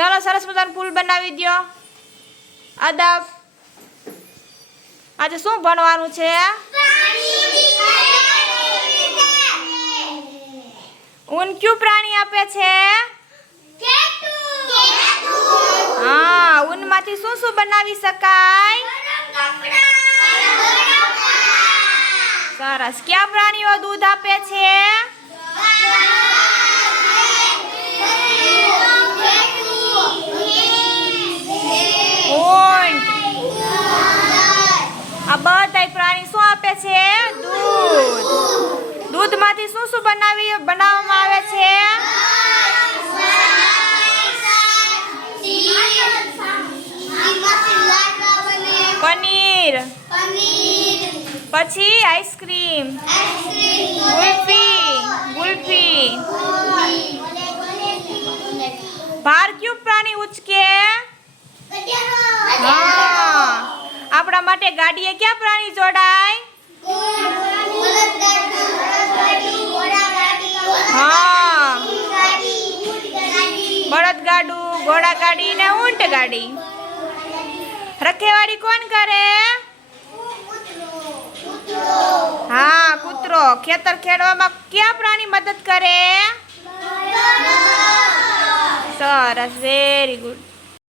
ચાલો સરસ મજાનું ફૂલ બનાવી દો અદબ. આજે શું ભણવાનું છે? ઊન ક્યુ પ્રાણી આપે છે? હા, ઊનમાંથી શું શું બનાવી શકાય? સરસ. કયા પ્રાણીઓ દૂધ આપે છે ઊંટ આ બધા પ્રાણી શું આપે છે દૂધ. દૂધમાંથી શું શું બનાવી, બનાવવામાં આવે છે? પનીર. પછી આઈસ્ક્રીમ. ગુલ્ફી. ગુલ્ફી. ભાર ક્યુ પ્રાણી ઉચકે? આપણા માટે ગાડીએ ક્યાં પ્રાણી જોડાય? હા. ઘોડા ગાડી ને ઊંટ ગાડી. રખેવાળી કોણ કરે? હા, કૂતરો. ખેતર ખેડવામાં કયા પ્રાણી મદદ કરે? સરસ વેરી ગુડ